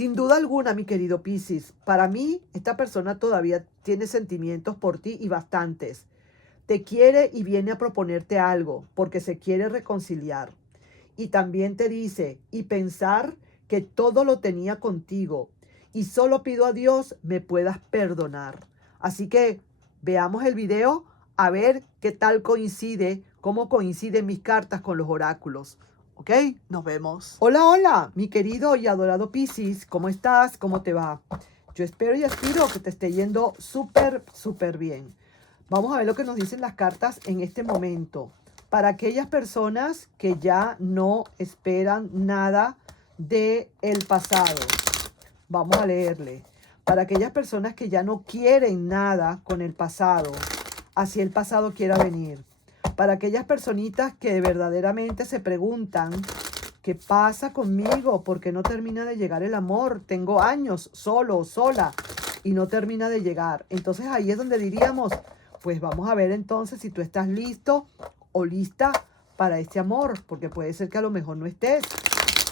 Sin duda alguna, mi querido Piscis, para mí esta persona todavía tiene sentimientos por ti y bastantes. Te quiere y viene a proponerte algo porque se quiere reconciliar. Y también te dice, y pensar que todo lo tenía contigo y solo pido a Dios me puedas perdonar. Así que veamos el video a ver qué tal coincide, cómo coinciden mis cartas con los oráculos. ¿Ok? Nos vemos. Hola, hola, mi querido y adorado Piscis. ¿Cómo estás? ¿Cómo te va? Yo espero y aspiro que te esté yendo súper, súper bien. Vamos a ver lo que nos dicen las cartas en este momento. Para aquellas personas que ya no esperan nada del pasado. Vamos a leerle. Para aquellas personas que ya no quieren nada con el pasado, así el pasado quiera venir. Para aquellas personitas que verdaderamente se preguntan, ¿qué pasa conmigo? ¿Por qué no termina de llegar el amor? Tengo años solo o sola y no termina de llegar. Entonces ahí es donde diríamos, pues vamos a ver entonces si tú estás listo o lista para este amor, porque puede ser que a lo mejor no estés.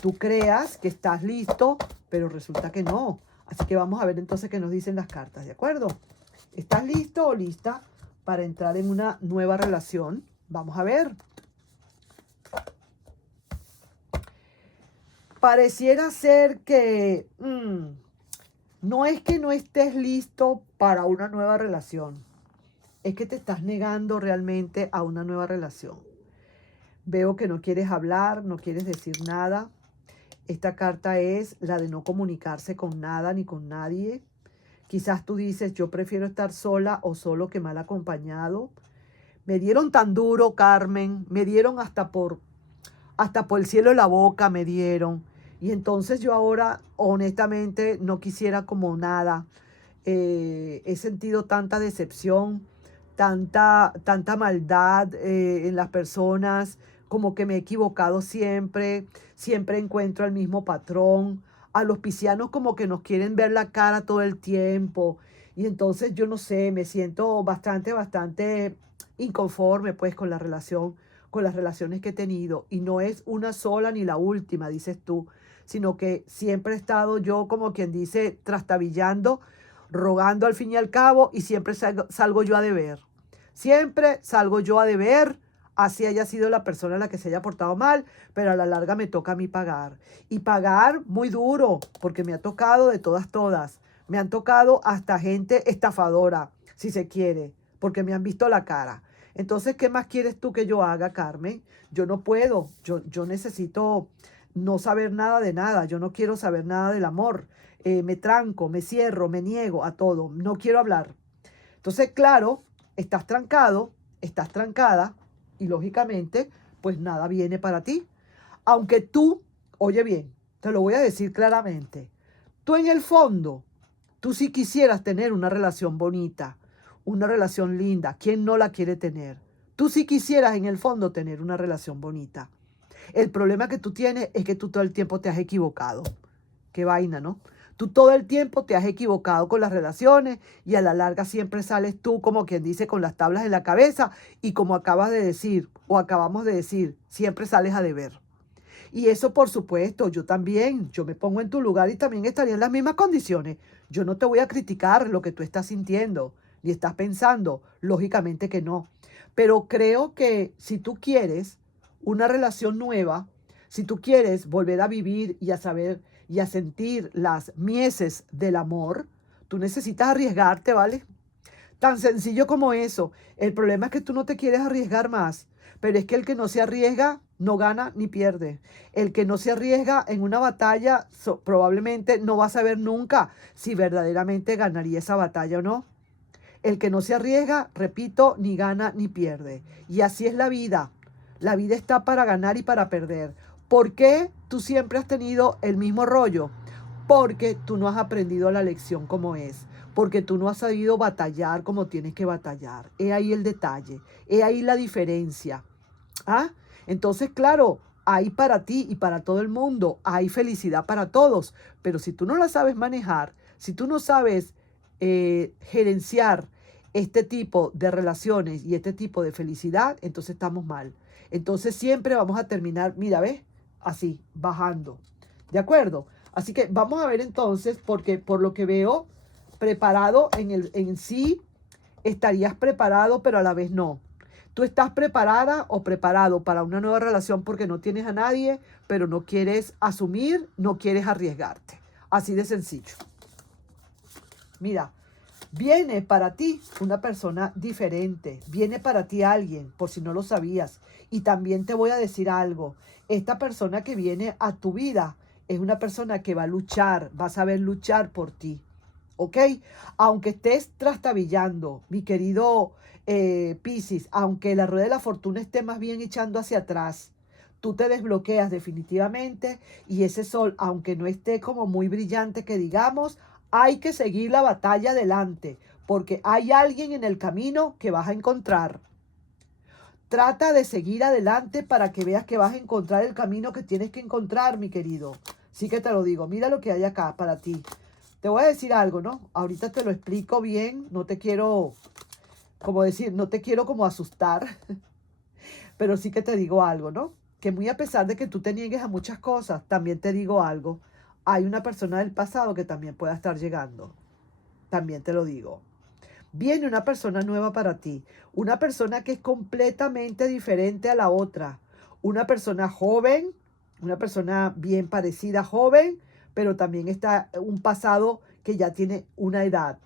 Tú creas que estás listo, pero resulta que no. Así que vamos a ver entonces qué nos dicen las cartas, ¿de acuerdo? ¿Estás listo o lista para entrar en una nueva relación? Vamos a ver. Pareciera ser que no es que no estés listo para una nueva relación. Es que te estás negando realmente a una nueva relación. Veo que no quieres hablar, no quieres decir nada. Esta carta es la de no comunicarse con nada ni con nadie. Quizás tú dices, yo prefiero estar sola o solo que mal acompañado. Me dieron tan duro, Carmen. Me dieron hasta por el cielo de la boca, me dieron. Y entonces yo ahora, honestamente, no quisiera como nada. He sentido tanta decepción, tanta maldad en las personas, como que me he equivocado siempre, siempre encuentro el mismo patrón. A los piscianos como que nos quieren ver la cara todo el tiempo. Y entonces yo no sé, me siento bastante inconforme pues con la relación, con las relaciones que he tenido. Y no es una sola ni la última, dices tú, sino que siempre he estado yo como quien dice trastabillando, rogando al fin y al cabo, y siempre salgo yo a deber. Siempre salgo yo a deber, así haya sido la persona a la que se haya portado mal, pero a la larga me toca a mí pagar. Y pagar muy duro, porque me ha tocado de todas. Me han tocado hasta gente estafadora, si se quiere, porque me han visto la cara. Entonces, ¿qué más quieres tú que yo haga, Carmen? Yo no puedo, yo necesito no saber nada de nada, yo no quiero saber nada del amor. Me tranco, me cierro, me niego a todo, no quiero hablar. Entonces, claro, estás trancado, estás trancada y lógicamente, pues nada viene para ti. Aunque tú, oye bien, te lo voy a decir claramente, tú en el fondo, tú sí quisieras tener una relación bonita, una relación linda. ¿Quién no la quiere tener? Tú sí quisieras en el fondo tener una relación bonita. El problema que tú tienes es que tú todo el tiempo te has equivocado. Qué vaina, ¿no? Tú todo el tiempo te has equivocado con las relaciones y a la larga siempre sales tú como quien dice con las tablas en la cabeza y como acabas de decir o acabamos de decir, siempre sales a deber. Y eso por supuesto, yo también, yo me pongo en tu lugar y también estaría en las mismas condiciones. Yo no te voy a criticar lo que tú estás sintiendo ni estás pensando, lógicamente que no. Pero creo que si tú quieres una relación nueva, si tú quieres volver a vivir y a saber y a sentir las mieses del amor, tú necesitas arriesgarte, ¿vale? Tan sencillo como eso. El problema es que tú no te quieres arriesgar más, pero es que el que no se arriesga no gana ni pierde. El que no se arriesga en una batalla probablemente no va a saber nunca si verdaderamente ganaría esa batalla o no. El que no se arriesga, repito, ni gana ni pierde. Y así es la vida. La vida está para ganar y para perder. ¿Por qué tú siempre has tenido el mismo rollo? Porque tú no has aprendido la lección como es. Porque tú no has sabido batallar como tienes que batallar. He ahí el detalle. He ahí la diferencia. ¿Ah? Entonces, claro, hay para ti y para todo el mundo. Hay felicidad para todos. Pero si tú no la sabes manejar, si tú no sabes gerenciar este tipo de relaciones y este tipo de felicidad, entonces estamos mal. Entonces siempre vamos a terminar, mira, ¿ves? Así, bajando. ¿De acuerdo? Así que vamos a ver entonces, porque por lo que veo, preparado en sí, estarías preparado, pero a la vez no. Tú estás preparada o preparado para una nueva relación porque no tienes a nadie, pero no quieres asumir, no quieres arriesgarte. Así de sencillo. Mira, viene para ti una persona diferente, viene para ti alguien, por si no lo sabías. Y también te voy a decir algo, esta persona que viene a tu vida es una persona que va a luchar, va a saber luchar por ti, ¿ok? Aunque estés trastabillando, mi querido Piscis, aunque la rueda de la fortuna esté más bien echando hacia atrás, tú te desbloqueas definitivamente y ese sol, aunque no esté como muy brillante que digamos, hay que seguir la batalla adelante, porque hay alguien en el camino que vas a encontrar. Trata de seguir adelante para que veas que vas a encontrar el camino que tienes que encontrar, mi querido. Sí que te lo digo, mira lo que hay acá para ti. Te voy a decir algo, ¿no? Ahorita te lo explico bien, no te quiero, como decir, no te quiero como asustar, pero sí que te digo algo, ¿no? Que muy a pesar de que tú te niegues a muchas cosas, también te digo algo. Hay una persona del pasado que también pueda estar llegando. También te lo digo. Viene una persona nueva para ti. Una persona que es completamente diferente a la otra. Una persona joven, una persona bien parecida joven, pero también está un pasado que ya tiene una edad.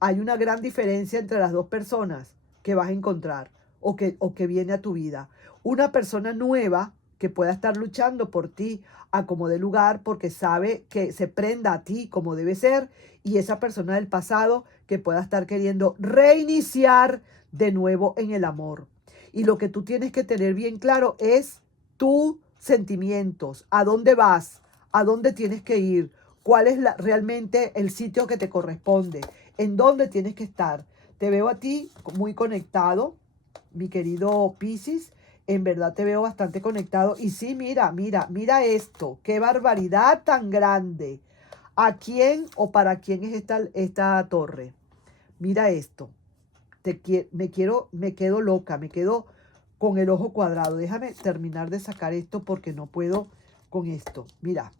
Hay una gran diferencia entre las dos personas que vas a encontrar o que viene a tu vida. Una persona nueva que pueda estar luchando por ti a como de lugar porque sabe que se prenda a ti como debe ser, y esa persona del pasado que pueda estar queriendo reiniciar de nuevo en el amor. Y lo que tú tienes que tener bien claro es tus sentimientos, a dónde vas, a dónde tienes que ir, cuál es realmente el sitio que te corresponde, en dónde tienes que estar. Te veo a ti muy conectado, mi querido Piscis. En verdad te veo bastante conectado. Y sí, mira esto. Qué barbaridad tan grande. ¿A quién o para quién es esta torre? Mira esto. Me quedo loca, me quedo con el ojo cuadrado. Déjame terminar de sacar esto porque no puedo con esto. Mira,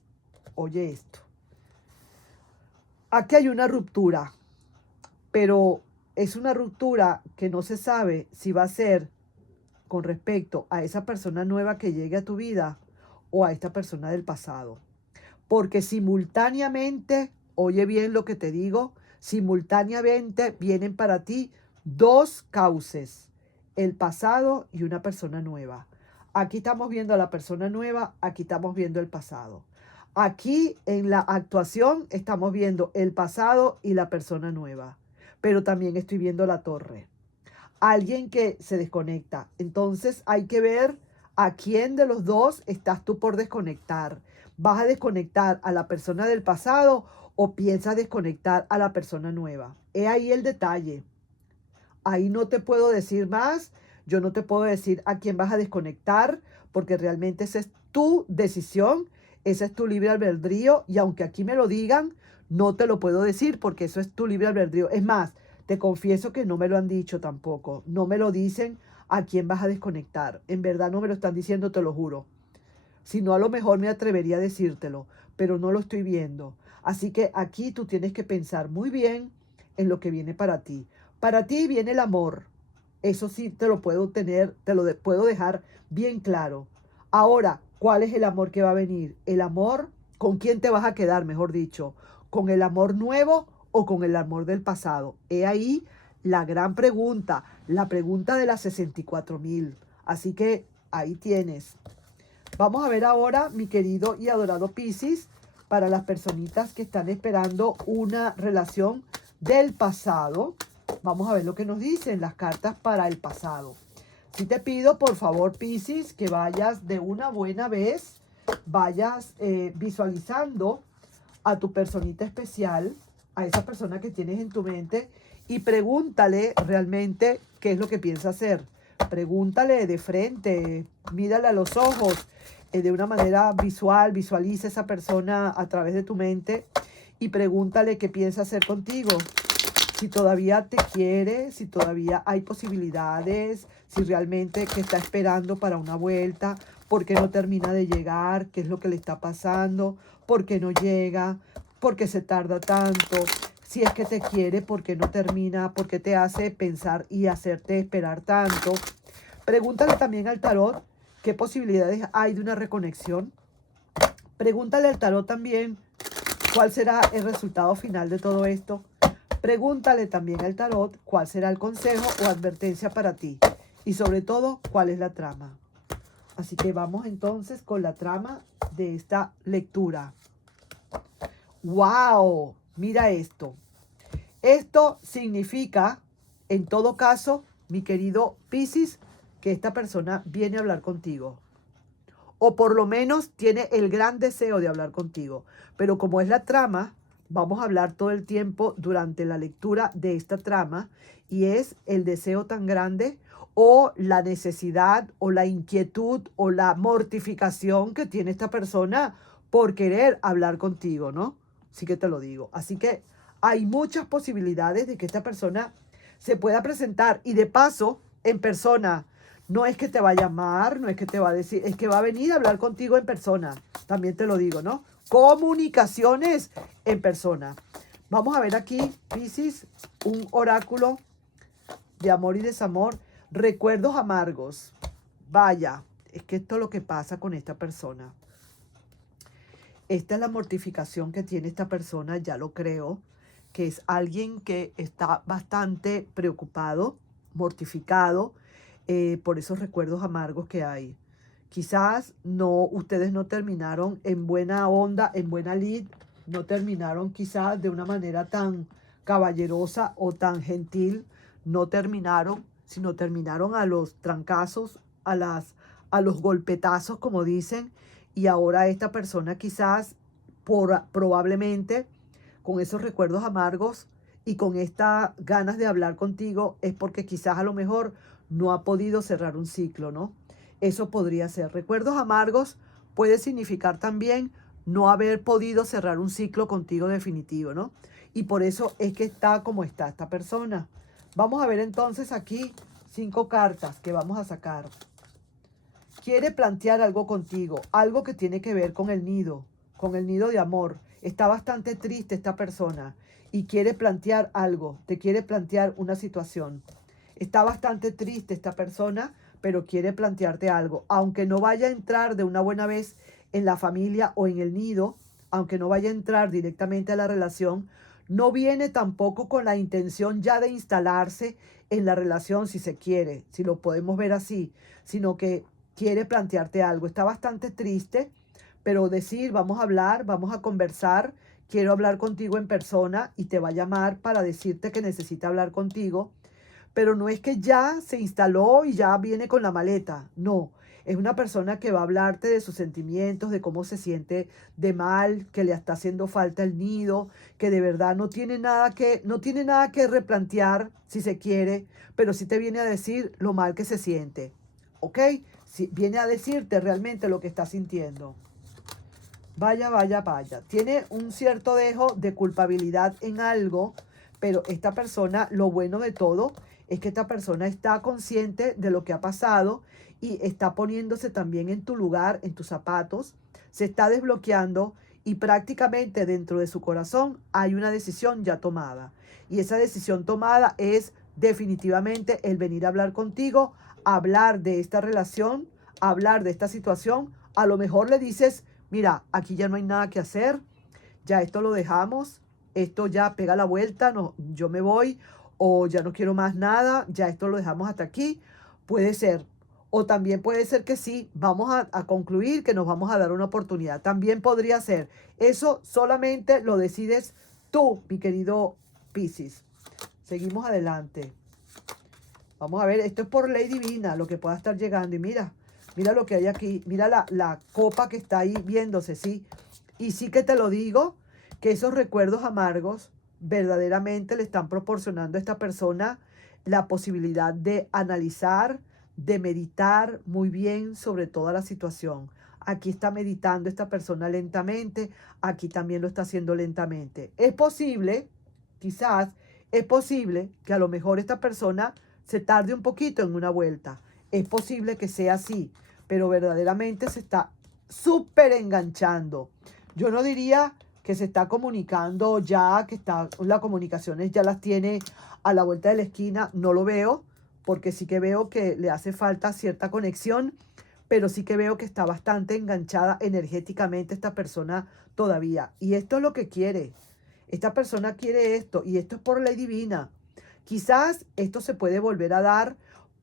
oye esto. Aquí hay una ruptura, pero es una ruptura que no se sabe si va a ser con respecto a esa persona nueva que llegue a tu vida o a esta persona del pasado. Porque simultáneamente, oye bien lo que te digo, simultáneamente vienen para ti dos cauces, el pasado y una persona nueva. Aquí estamos viendo a la persona nueva, aquí estamos viendo el pasado. Aquí en la actuación estamos viendo el pasado y la persona nueva, pero también estoy viendo la torre. Alguien que se desconecta. Entonces hay que ver a quién de los dos estás tú por desconectar. ¿Vas a desconectar a la persona del pasado o piensas desconectar a la persona nueva? He ahí el detalle. Ahí no te puedo decir más. Yo no te puedo decir a quién vas a desconectar porque realmente esa es tu decisión. Ese es tu libre albedrío. Y aunque aquí me lo digan, no te lo puedo decir porque eso es tu libre albedrío. Es más, te confieso que no me lo han dicho tampoco. No me lo dicen a quién vas a desconectar. En verdad no me lo están diciendo, te lo juro. Si no, a lo mejor me atrevería a decírtelo, pero no lo estoy viendo. Así que aquí tú tienes que pensar muy bien en lo que viene para ti. Para ti viene el amor. Eso sí te lo puedo tener, puedo dejar bien claro. Ahora, ¿cuál es el amor que va a venir? El amor, ¿con quién te vas a quedar, mejor dicho? ¿Con el amor nuevo o con el amor del pasado? He ahí la gran pregunta, la pregunta de las 64,000. Así que ahí tienes. Vamos a ver ahora, mi querido y adorado Piscis, para las personitas que están esperando una relación del pasado. Vamos a ver lo que nos dicen las cartas para el pasado. Sí te pido, por favor, Piscis, que vayas de una buena vez, vayas visualizando a tu personita especial, a esa persona que tienes en tu mente, y pregúntale realmente qué es lo que piensa hacer. Pregúntale de frente, mírale a los ojos, de una manera visual, visualiza a esa persona a través de tu mente y pregúntale qué piensa hacer contigo. Si todavía te quiere, si todavía hay posibilidades, si realmente que está esperando para una vuelta, por qué no termina de llegar, qué es lo que le está pasando, por qué no llega, por qué se tarda tanto, si es que te quiere, por qué no termina, por qué te hace pensar y hacerte esperar tanto. Pregúntale también al tarot qué posibilidades hay de una reconexión. Pregúntale al tarot también cuál será el resultado final de todo esto. Pregúntale también al tarot cuál será el consejo o advertencia para ti. Y sobre todo, cuál es la trama. Así que vamos entonces con la trama de esta lectura. ¡Wow! Mira esto. Esto significa, en todo caso, mi querido Piscis, que esta persona viene a hablar contigo. O por lo menos tiene el gran deseo de hablar contigo. Pero como es la trama, vamos a hablar todo el tiempo durante la lectura de esta trama, y es el deseo tan grande o la necesidad o la inquietud o la mortificación que tiene esta persona por querer hablar contigo, ¿no? Sí que te lo digo. Así que hay muchas posibilidades de que esta persona se pueda presentar, y de paso, en persona. No es que te va a llamar, no es que te va a decir, es que va a venir a hablar contigo en persona. También te lo digo, ¿no? Comunicaciones en persona. Vamos a ver aquí, Piscis, un oráculo de amor y desamor. Recuerdos amargos. Vaya, es que esto es lo que pasa con esta persona. Esta es la mortificación que tiene esta persona, ya lo creo, que es alguien que está bastante preocupado, mortificado, por esos recuerdos amargos que hay. Quizás no, ustedes no terminaron en buena onda, en buena lid, no terminaron quizás de una manera tan caballerosa o tan gentil, no terminaron, sino terminaron a los trancazos, a los golpetazos, como dicen, y ahora esta persona quizás probablemente con esos recuerdos amargos y con estas ganas de hablar contigo es porque quizás a lo mejor no ha podido cerrar un ciclo, ¿no? Eso podría ser. Recuerdos amargos puede significar también no haber podido cerrar un ciclo contigo definitivo, ¿no? Y por eso es que está como está esta persona. Vamos a ver entonces aquí 5 cartas que vamos a sacar. Quiere plantear algo contigo, algo que tiene que ver con el nido de amor. Está bastante triste esta persona y quiere plantear algo, te quiere plantear una situación. Está bastante triste esta persona, pero quiere plantearte algo. Aunque no vaya a entrar de una buena vez en la familia o en el nido, aunque no vaya a entrar directamente a la relación, no viene tampoco con la intención ya de instalarse en la relación, si se quiere, si lo podemos ver así, sino que quiere plantearte algo. Está bastante triste, pero decir, vamos a hablar, vamos a conversar, quiero hablar contigo en persona, y te va a llamar para decirte que necesita hablar contigo. Pero no es que ya se instaló y ya viene con la maleta, no. Es una persona que va a hablarte de sus sentimientos, de cómo se siente de mal, que le está haciendo falta el nido, que de verdad no tiene nada que replantear, si se quiere, pero sí te viene a decir lo mal que se siente, ¿ok? Sí, viene a decirte realmente lo que está sintiendo. Vaya, vaya, vaya. Tiene un cierto dejo de culpabilidad en algo, pero esta persona, lo bueno de todo, es que esta persona está consciente de lo que ha pasado y está poniéndose también en tu lugar, en tus zapatos, se está desbloqueando, y prácticamente dentro de su corazón hay una decisión ya tomada. Y esa decisión tomada es definitivamente el venir a hablar contigo, hablar de esta relación, hablar de esta situación. A lo mejor le dices, mira, aquí ya no hay nada que hacer, ya esto lo dejamos, esto ya pega la vuelta, no, yo me voy, o ya no quiero más nada, ya esto lo dejamos hasta aquí. Puede ser. O también puede ser que sí, vamos a concluir, que nos vamos a dar una oportunidad. También podría ser. Eso solamente lo decides tú, mi querido Piscis. Seguimos adelante. Vamos a ver, esto es por ley divina, lo que pueda estar llegando. Y mira, mira lo que hay aquí. Mira la copa que está ahí viéndose, ¿sí? Y sí que te lo digo, que esos recuerdos amargos verdaderamente le están proporcionando a esta persona la posibilidad de analizar, de meditar muy bien sobre toda la situación. Aquí está meditando esta persona lentamente, aquí también lo está haciendo lentamente. Es posible, quizás, es posible que a lo mejor esta persona se tarde un poquito en una vuelta. Es posible que sea así, pero verdaderamente se está súper enganchando. Yo no diría que se está comunicando ya, que está, las comunicaciones ya las tiene a la vuelta de la esquina, no lo veo, porque sí que veo que le hace falta cierta conexión, pero sí que veo que está bastante enganchada energéticamente esta persona todavía. Y esto es lo que quiere. Esta persona quiere esto, y esto es por ley divina. Quizás esto se puede volver a dar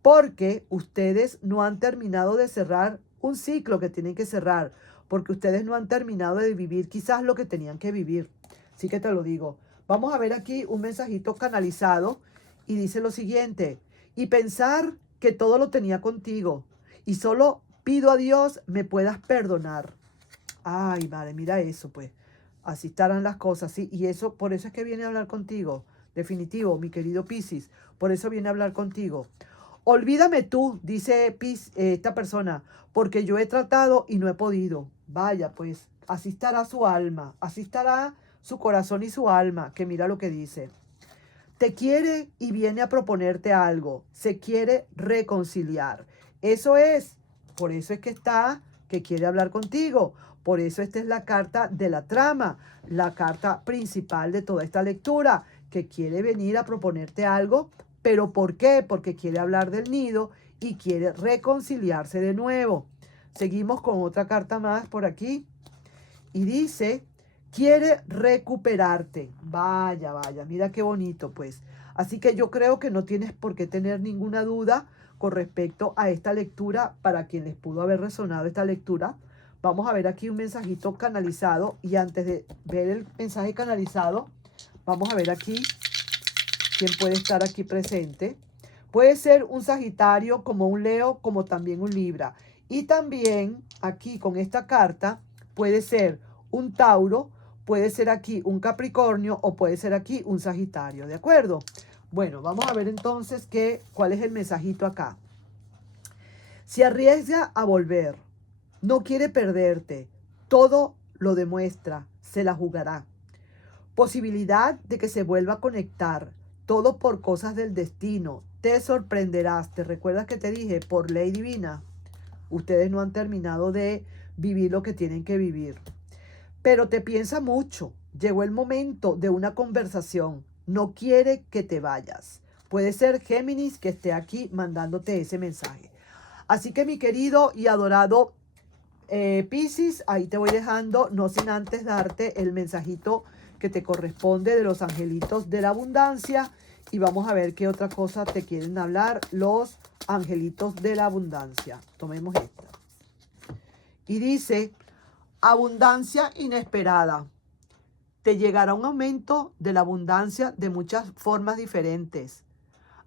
porque ustedes no han terminado de cerrar un ciclo que tienen que cerrar, porque ustedes no han terminado de vivir quizás lo que tenían que vivir. Sí que te lo digo. Vamos a ver aquí un mensajito canalizado y dice lo siguiente: y pensar que todo lo tenía contigo y solo pido a Dios me puedas perdonar. Ay, madre, mira eso, pues. Así estarán las cosas, ¿sí? Y eso, por eso es que viene a hablar contigo. Definitivo, mi querido Piscis. Por eso viene a hablar contigo. Olvídame tú, dice esta persona, porque yo he tratado y no he podido. Vaya, pues, así estará su alma, así estará su corazón y su alma, que mira lo que dice. Te quiere y viene a proponerte algo. Se quiere reconciliar. Eso es. Por eso es que está, que quiere hablar contigo. Por eso esta es la carta de la trama, la carta principal de toda esta lectura, que quiere venir a proponerte algo. ¿Pero por qué? Porque quiere hablar del nido y quiere reconciliarse de nuevo. Seguimos con otra carta más por aquí. Y dice: quiere recuperarte. Vaya, vaya, mira qué bonito, pues. Así que yo creo que no tienes por qué tener ninguna duda con respecto a esta lectura. Para quien les pudo haber resonado esta lectura, vamos a ver aquí un mensajito canalizado. Y antes de ver el mensaje canalizado, vamos a ver aquí quién puede estar aquí presente. Puede ser un Sagitario, como un Leo, como también un Libra. Y también aquí con esta carta puede ser un Tauro, puede ser aquí un Capricornio o puede ser aquí un Sagitario, ¿de acuerdo? Bueno, vamos a ver entonces cuál es el mensajito acá. Se arriesga a volver, no quiere perderte, todo lo demuestra, se la jugará. Posibilidad de que se vuelva a conectar, todo por cosas del destino. Te sorprenderás. ¿Te recuerdas que te dije? Por ley divina, ustedes no han terminado de vivir lo que tienen que vivir. Pero te piensa mucho. Llegó el momento de una conversación. No quiere que te vayas. Puede ser Géminis que esté aquí mandándote ese mensaje. Así que mi querido y adorado Piscis, ahí te voy dejando, no sin antes darte el mensajito que te corresponde de los angelitos de la abundancia. Y vamos a ver qué otra cosa te quieren hablar los angelitos de la abundancia. Tomemos esta. Y dice: abundancia inesperada. Te llegará un aumento de la abundancia de muchas formas diferentes,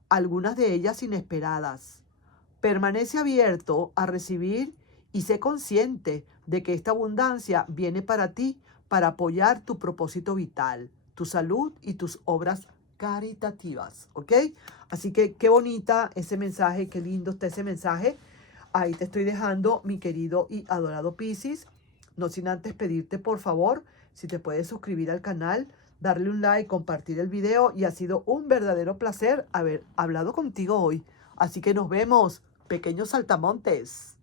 algunas de ellas inesperadas. Permanece abierto a recibir y sé consciente de que esta abundancia viene para ti, para apoyar tu propósito vital, tu salud y tus obras caritativas, ¿ok? Así que qué bonita ese mensaje, qué lindo está ese mensaje. Ahí te estoy dejando, mi querido y adorado Piscis. No sin antes pedirte, por favor, si te puedes suscribir al canal, darle un like, compartir el video. Y ha sido un verdadero placer haber hablado contigo hoy. Así que nos vemos, pequeños saltamontes.